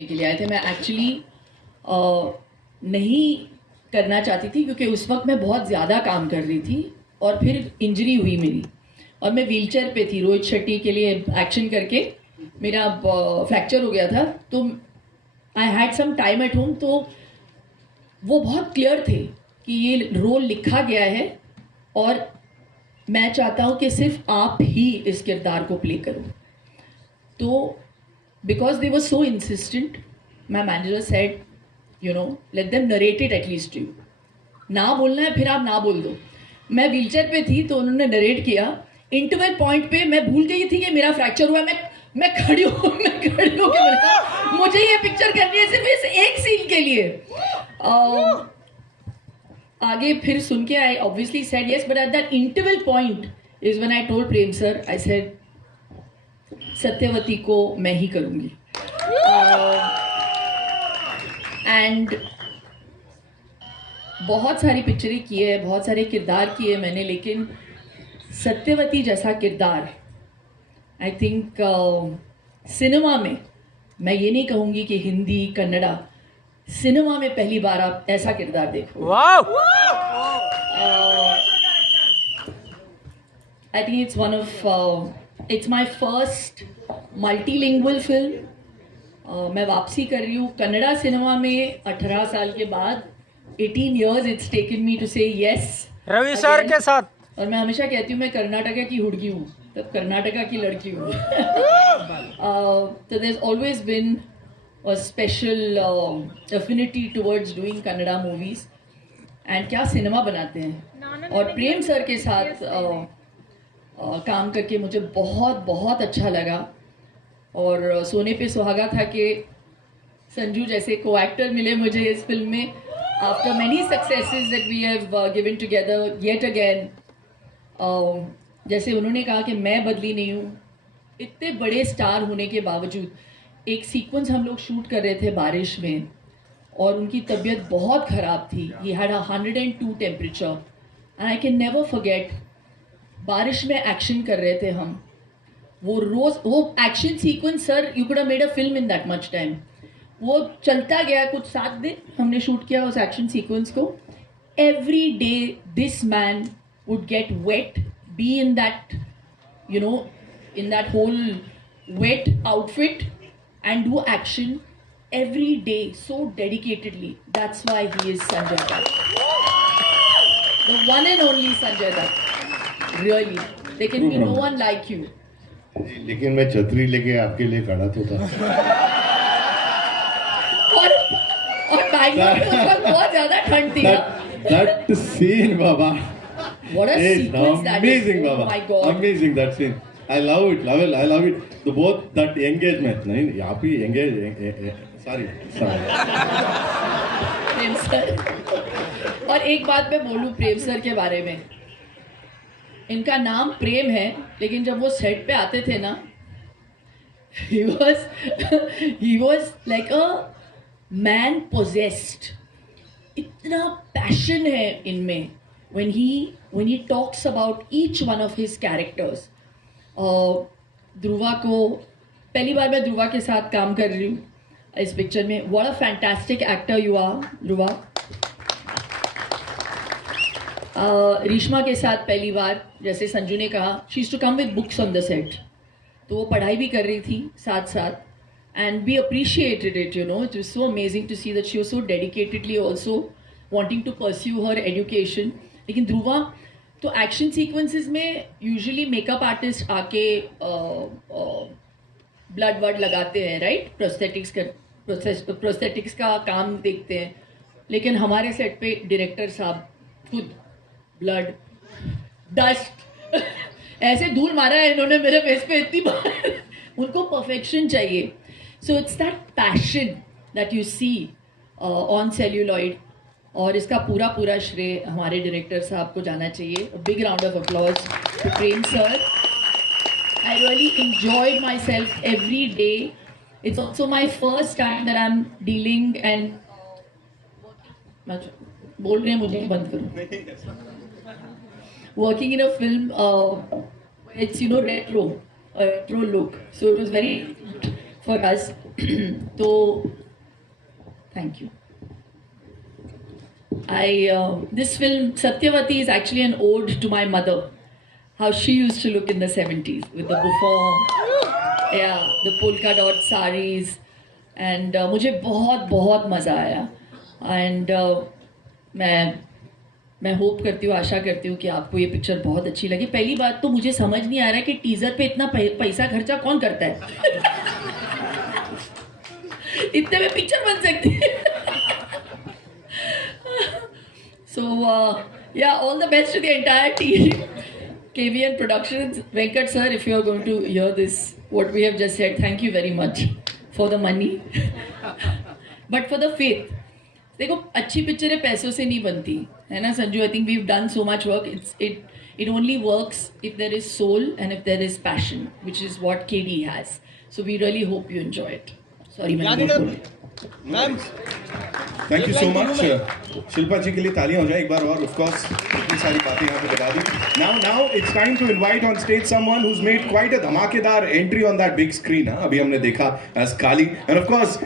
के लिए आए थे। मैं एक्चुअली नहीं करना चाहती थी क्योंकि उस वक्त मैं बहुत ज़्यादा काम कर रही थी और फिर इंजरी हुई मेरी और मैं व्हीलचेयर पे थी। रोहित शेट्टी के लिए एक्शन करके मेरा फ्रैक्चर हो गया था, तो I had some time at home. तो वो बहुत क्लियर थे कि ये रोल लिखा गया है और मैं चाहता हूँ कि सिर्फ आप ही इस किरदार को प्ले करो। तो because they were so insistent, my manager said, let them narrate it at least to you. ना बोलना है फिर आप ना बोल दो। मैं व्हीलचेयर पे थी तो उन्होंने नरेट किया। इंटरवल पॉइंट पे मैं भूल गई थी कि मेरा फ्रैक्चर हुआ। मैं खड़ी हूँ, मैं खड़ी हूँ कि मुझे ये पिक्चर करनी है सिर्फ इस एक सीन के लिए। आगे फिर सुन के I obviously said yes, but at that interval point is when I told Prem sir, I said Satyavati को मैं ही करूंगी। एंड बहुत सारी पिक्चरें की है, बहुत सारे किरदार किए मैंने, लेकिन सत्यवती जैसा किरदार आई थिंक सिनेमा में, मैं ये नहीं कहूंगी कि हिंदी कन्नड़ा, सिनेमा में पहली बार आप ऐसा किरदार देखो। I think it's one of it's my first multilingual film. मैं वापसी कर रही हूँ कन्नड़ा सिनेमा में 18 साल के बाद। 18 years it's taken me to say yes Ravi sir के साथ। और मैं हमेशा कहती हूँ मैं कर्नाटका की हुड़गी हूँ, तब कर्नाटका की लड़की हूँ। तो there's always been a special affinity towards doing Kannada movies and क्या सिनेमा बनाते हैं। और प्रेम सर के साथ काम करके मुझे बहुत बहुत अच्छा लगा। और सोने पे सुहागा था कि संजू जैसे को एक्टर मिले मुझे इस फिल्म में। After many successes that we have given together yet again, जैसे उन्होंने कहा कि मैं बदली नहीं हूँ, इतने बड़े स्टार होने के बावजूद एक सीक्वेंस हम लोग शूट कर रहे थे बारिश में और उनकी तबीयत बहुत ख़राब थी। He had 102 temperature and I can never forget. बारिश में एक्शन कर रहे थे हम, वो action sequence sir, you could have made a film in that much time. वो चलता गया, कुछ 7 दिन हमने शूट किया उस एक्शन सीक्वेंस को। Every day this man would get wet, be in that in that whole wet outfit and do action every day so dedicatedly. That's why he is Sanjay Dutt, the one and only Sanjay Dutt. Really, there can be no one like you. लेकिन मैं छतरी लेके आपके लिए खड़ा तो था। और बैंगलोर में उस वक्त बहुत ज्यादा ठंड थी ना। That scene, Baba. What a sequence that is! Amazing, Baba. Oh my God! Amazing that scene. I love it. I love it. The both that engagement. नहीं, यहाँ पे engage. Sorry. प्रेम सर। और एक बात मैं बोलूँ प्रेम सर के बारे में, इनका नाम प्रेम है, लेकिन जब वो सेट पे आते थे ना, he was like a man possessed. इतना पैशन है इनमें when he talks about each one of his characters. Dhruva को पहली बार मैं ध्रुवा के साथ काम कर रही हूँ इस पिक्चर में। What a fantastic actor you are, Dhruva. Reshma के साथ पहली बार, जैसे संजू ने कहा, she used to come with books on the set, तो वो पढ़ाई भी कर रही थी साथ साथ, and we appreciated it. It was so amazing to see that she was so dedicatedly also wanting to pursue her education. लेकिन ध्रुवा तो एक्शन सीक्वेंसेस में यूजुअली मेकअप आर्टिस्ट आके ब्लड वर्ड लगाते हैं, राइट, प्रोस्थेटिक्स का काम देखते हैं, लेकिन हमारे सेट पे डायरेक्टर साहब खुद ब्लड, डस्ट ऐसे धूल मारा है इन्होंने मेरे फेस पे इतनी बार। उनको परफेक्शन चाहिए। So it's that passion that you see on celluloid, और इसका पूरा श्रेय हमारे डायरेक्टर साहब को जाना चाहिए। Big round of applause to Prem sir. I really enjoyed myself every day. It's also my first time that I'm dealing and बोल रहे हैं मुझे बंद करो। Working in a film, it's retro look, so it was very for us. तो thank you. This film Satyavati is actually an ode to my mother, how she used to look in the 70s with the bouffant, yeah, the polka dot saris, and मुझे बहुत बहुत मज़ा आया, and मैं hope करती हूँ, आशा करती हूँ कि आपको ये पिक्चर बहुत अच्छी लगी. पहली बात तो मुझे समझ नहीं आ रहा है कि टीजर पे इतना पैसा खर्चा कौन करता है. इतने में पिक्चर बन सकती है. So yeah, all the best to the entire team. KVN Productions, Venkat sir, if you are going to hear this, what we have just said, thank you very much for the money, but for the faith. देखो अच्छी पिक्चरें पैसों से नहीं बनती है ना Sanju. I think we have done so much work. It only works if there is soul and if there is passion, which is what KD has. So we really hope you enjoy it. Sorry, ma'am thank you so much. Shilpa ji के लिए तालियां हो जाए एक बार और. Of course इतनी सारी बातें यहाँ पे बता दी. Now it's time to invite on stage someone who's made quite a धमाकेदार entry on that big screen. अभी हमने देखा as Kali, and of course